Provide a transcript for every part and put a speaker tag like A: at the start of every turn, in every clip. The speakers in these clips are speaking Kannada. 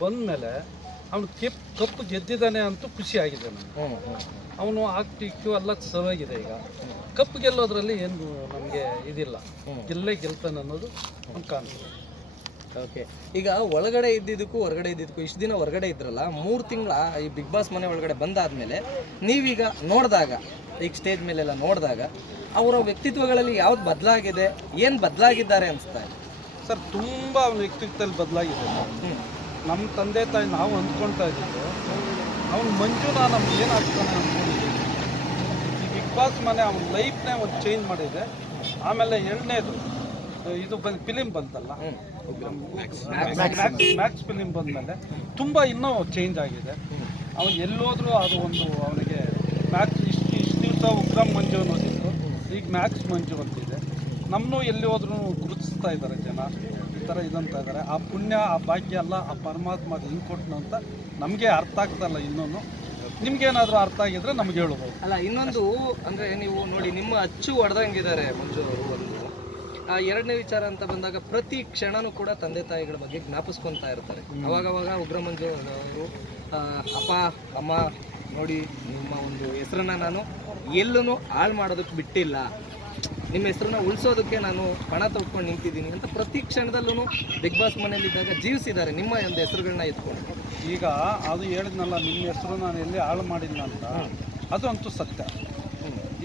A: ಬಂದ್ಮೇಲೆ ಅವನು ಕೆಪ್ ಕಪ್ಪು ಗೆದ್ದಿದ್ದಾನೆ ಅಂತೂ ಖುಷಿ ಆಗಿದೆ
B: ನಾನು
A: ಅವನು ಆಗ್ತಿಕ್ಕು ಎಲ್ಲ ಸರಿಯಾಗಿದೆ ಈಗ. ಕಪ್ಪು ಗೆಲ್ಲೋದ್ರಲ್ಲಿ ಏನು ನಮಗೆ ಇದಿಲ್ಲ. ಗೆಲ್ಲೇ ಗೆಲ್ತಾನೆ ಅನ್ನೋದು ನಮ್ಗೆ ಕಾಣ್ತದೆ.
B: ಓಕೆ. ಈಗ ಒಳಗಡೆ ಇದ್ದಿದ್ದಕ್ಕೂ ಹೊರಗಡೆ ಇದ್ದಿದ್ದಕ್ಕೂ ಇಷ್ಟು ದಿನ ಹೊರಗಡೆ ಇದ್ರಲ್ಲ ಮೂರು ತಿಂಗಳ ಈ ಬಿಗ್ ಬಾಸ್ ಮನೆ ಒಳಗಡೆ ಬಂದಾದ್ಮೇಲೆ ನೀವೀಗ ನೋಡಿದಾಗ ಈಗ ಸ್ಟೇಜ್ ಮೇಲೆಲ್ಲ ನೋಡಿದಾಗ ಅವರ ವ್ಯಕ್ತಿತ್ವಗಳಲ್ಲಿ ಯಾವ್ದು ಬದಲಾಗಿದೆ ಏನು ಬದಲಾಗಿದ್ದಾರೆ ಅನಿಸ್ತಾ ಇದೆ?
A: ಸರ್ ತುಂಬ ಅವನ ವ್ಯಕ್ತಿತ್ವದಲ್ಲಿ ಬದಲಾಗಿದೆ. ನಮ್ಮ ತಂದೆ ತಾಯಿ ನಾವು ಅಂದ್ಕೊಳ್ತಾ ಇದ್ದೀವಿ. ಅವ್ನು ಮಂಜುನಾ ನಮ್ಗೆ ಏನಾಗ್ತಾನೆ ಅಂದ್ಕೊಂಡಿದ್ದೀವಿ. ಈ ಬಿಗ್ ಬಾಸ್ ಮನೆ ಅವ್ನ ಲೈಫ್ನೇ ಒಂದು ಚೇಂಜ್ ಮಾಡಿದೆ. ಆಮೇಲೆ ಎರಡನೇದು ಇದು ಬಂದು ಫಿಲಿಮ್ ಬಂತಲ್ಲ? ಮ್ಯಾಕ್ಸ್ ಫಿಲಿಮ್ ಬಂದಮೇಲೆ ತುಂಬ ಇನ್ನೂ ಚೇಂಜ್ ಆಗಿದೆ. ಅವನು ಎಲ್ಲೋದ್ರೂ ಅದು ಒಂದು ಅವನಿಗೆ ಮ್ಯಾಕ್ಸ್ ಇಷ್ಟು ಇಷ್ಟು ದಿವಸ ಉಗ್ರಂ ಮಂಜು ಅನ್ನೋದಿತ್ತು. ಈಗ ಮ್ಯಾಕ್ಸ್ ಮಂಜು ಅಂತಿದೆ. ನಮ್ಮನ್ನು ಎಲ್ಲಿ ಹೋದ್ರೂ ಗುರುತಿಸ್ತಾ ಇದ್ದಾರೆ ಜನ. ಥರ ಇದಂತ ಇದ್ದಾರೆ ಆ ಪುಣ್ಯ ಆ ಭಾಗ್ಯ ಎಲ್ಲ ಆ ಪರಮಾತ್ಮ ಅದು ಹಿಂಗೆ ಕೊಟ್ಟನು ಅಂತ ನಮಗೆ ಅರ್ಥ ಆಗ್ತಲ್ಲ ಇನ್ನೂ ನಿಮ್ಗೇನಾದರೂ ಅರ್ಥ ಆಗಿದ್ರೆ ನಮ್ಗೆ ಹೇಳ್ಬೋದು.
B: ಅಲ್ಲ ಇನ್ನೊಂದು ಅಂದರೆ ನೀವು ನೋಡಿ ನಿಮ್ಮ ಅಚ್ಚು ಹೊಡೆದಂಗಿದ್ದಾರೆ ಮಂಜು ಅವರು ಒಂದು. ಆ ಎರಡನೇ ವಿಚಾರ ಅಂತ ಬಂದಾಗ ಪ್ರತಿ ಕ್ಷಣನೂ ಕೂಡ ತಂದೆ ತಾಯಿಗಳ ಬಗ್ಗೆ ಜ್ಞಾಪಿಸ್ಕೊತಾ ಇರ್ತಾರೆ. ಅವಾಗವಾಗ ಉಗ್ರ ಮಂಜು ಅವರು ಅಪ್ಪ ಅಮ್ಮ ನೋಡಿ ನಿಮ್ಮ ಒಂದು ಹೆಸರನ್ನ ನಾನು ಎಲ್ಲೂ ಹಾಳು ಮಾಡೋದಕ್ಕೆ ಬಿಟ್ಟಿಲ್ಲ. ನಿಮ್ಮ ಹೆಸರನ್ನ ಉಳಿಸೋದಕ್ಕೆ ನಾನು ಪಣ ತೊಟ್ಕೊಂಡು ನಿಂತಿದ್ದೀನಿ ಅಂತ ಪ್ರತಿ ಕ್ಷಣದಲ್ಲೂ ಬಿಗ್ ಬಾಸ್ ಮನೆಯಲ್ಲಿದ್ದಾಗ ಜೀವಿಸಿದ್ದಾರೆ ನಿಮ್ಮ ಒಂದು ಹೆಸರುಗಳನ್ನ ಎತ್ಕೊಂಡು.
A: ಈಗ ಅದು ಹೇಳಿದ್ನಲ್ಲ ನಿಮ್ಮ ಹೆಸರು ನಾನು ಎಲ್ಲಿ ಹಾಳು ಮಾಡಿಲ್ಲ ಅಂತ? ಅದು ಅಂತೂ ಸತ್ಯ.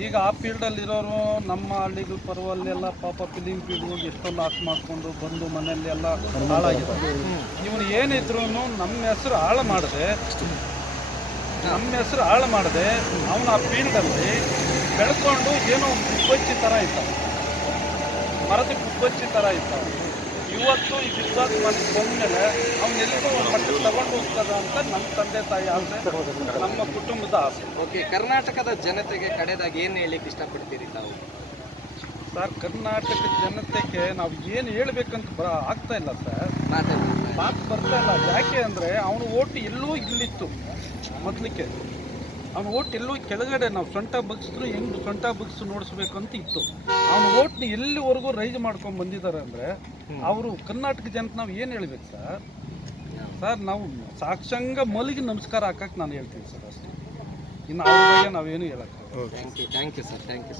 A: ಈಗ ಆ ಫೀಲ್ಡಲ್ಲಿರೋರು ನಮ್ಮ ಹಳ್ಳಿಗಳ ಪರ್ವಲ್ಲೆಲ್ಲ ಪಾಪ ಫಿಲಿಂ ಫೀಲ್ಡ್ ಹೋಗಿ ಎಷ್ಟೋ ಲಾಸ್ ಮಾಡಿಕೊಂಡು ಬಂದು ಮನೆಯಲ್ಲಿ ಎಲ್ಲ ಹಾಳಾಗಿದ್ದಾರೆ. ಇವನು ಏನಿದ್ರು ನಮ್ಮ ಹೆಸರು ಹಾಳು ಮಾಡಿದೆ ನಮ್ಮ ಹೆಸರು ಹಾಳು ಮಾಡಿದೆ ಅವನು ಆ ಫೀಲ್ಡಲ್ಲಿ ಬೆಳ್ಕೊಂಡು ಏನೋ ಒಂದು ಕುಬ್ಬಚ್ಚಿ ಥರ ಇದ್ದಾವೆ. ಮರದ ಕುಬ್ಬಚ್ಚಿ ಥರ ಇದ್ದಾವೆ. ಇವತ್ತು ಈ ಬಿಸ್ವಾಸ್ ಮನಸ್ಸು ಬಂದಮೇಲೆ ಅವನ್ನೆಲ್ಲಿಗೂ ಒಂದು ಮಟ್ಟಕ್ಕೆ ತಗೊಂಡು ಹೋಗ್ತದ ಅಂತ ನಮ್ಮ ತಂದೆ ತಾಯಿ ಆಸೆ ನಮ್ಮ ಕುಟುಂಬದ ಆಸೆ.
B: ಓಕೆ ಕರ್ನಾಟಕದ ಜನತೆಗೆ ಕಡೆದಾಗ ಏನು ಹೇಳಿಕ್ಕೆ ಇಷ್ಟಪಡ್ತೀರಿ ತಾವು?
A: ಸರ್ ಕರ್ನಾಟಕ ಜನತೆಗೆ ನಾವು ಏನು ಹೇಳ್ಬೇಕಂತ ಬ ಆಗ್ತಾ ಇಲ್ಲ ಸರ್. ಮಾತು ಬರ್ತಾ ಇಲ್ಲ. ಯಾಕೆ ಅಂದರೆ ಅವನು ಓಟು ಎಲ್ಲೂ ಇಲ್ಲಿತ್ತು ಮೊದಲಿಕ್ಕೆ. ಅವನ ಓಟ್ ಎಲ್ಲೂ ಕೆಳಗಡೆ ನಾವು ಸೊಂಟ ಬಗ್ಸಿದ್ರು ಹೆಂಗೆ ಸೊಂಟ ಬಗ್ಸ್ ನೋಡಿಸ್ಬೇಕು ಅಂತ ಇತ್ತು. ಅವ್ನ ಓಟ್ನ ಎಲ್ಲಿವರೆಗೂ ರೈಜ್ ಮಾಡ್ಕೊಂಡು ಬಂದಿದ್ದಾರೆ ಅಂದರೆ ಅವರು ಕರ್ನಾಟಕ ಜನತೆ ನಾವು ಏನು ಹೇಳ್ಬೇಕು ಸರ್? ಸರ್ ನಾವು ಸಾಕ್ಷಂಗ ಮಲಗಿ ನಮಸ್ಕಾರ ಹಾಕಕ್ಕೆ ನಾನು ಹೇಳ್ತೀನಿ ಸರ್ ಅಷ್ಟೇ. ಇನ್ನು ಅವ್ರ ಬಗ್ಗೆ ನಾವೇನು ಹೇಳಕ್ಕೆ
B: thank you thank you sir thank you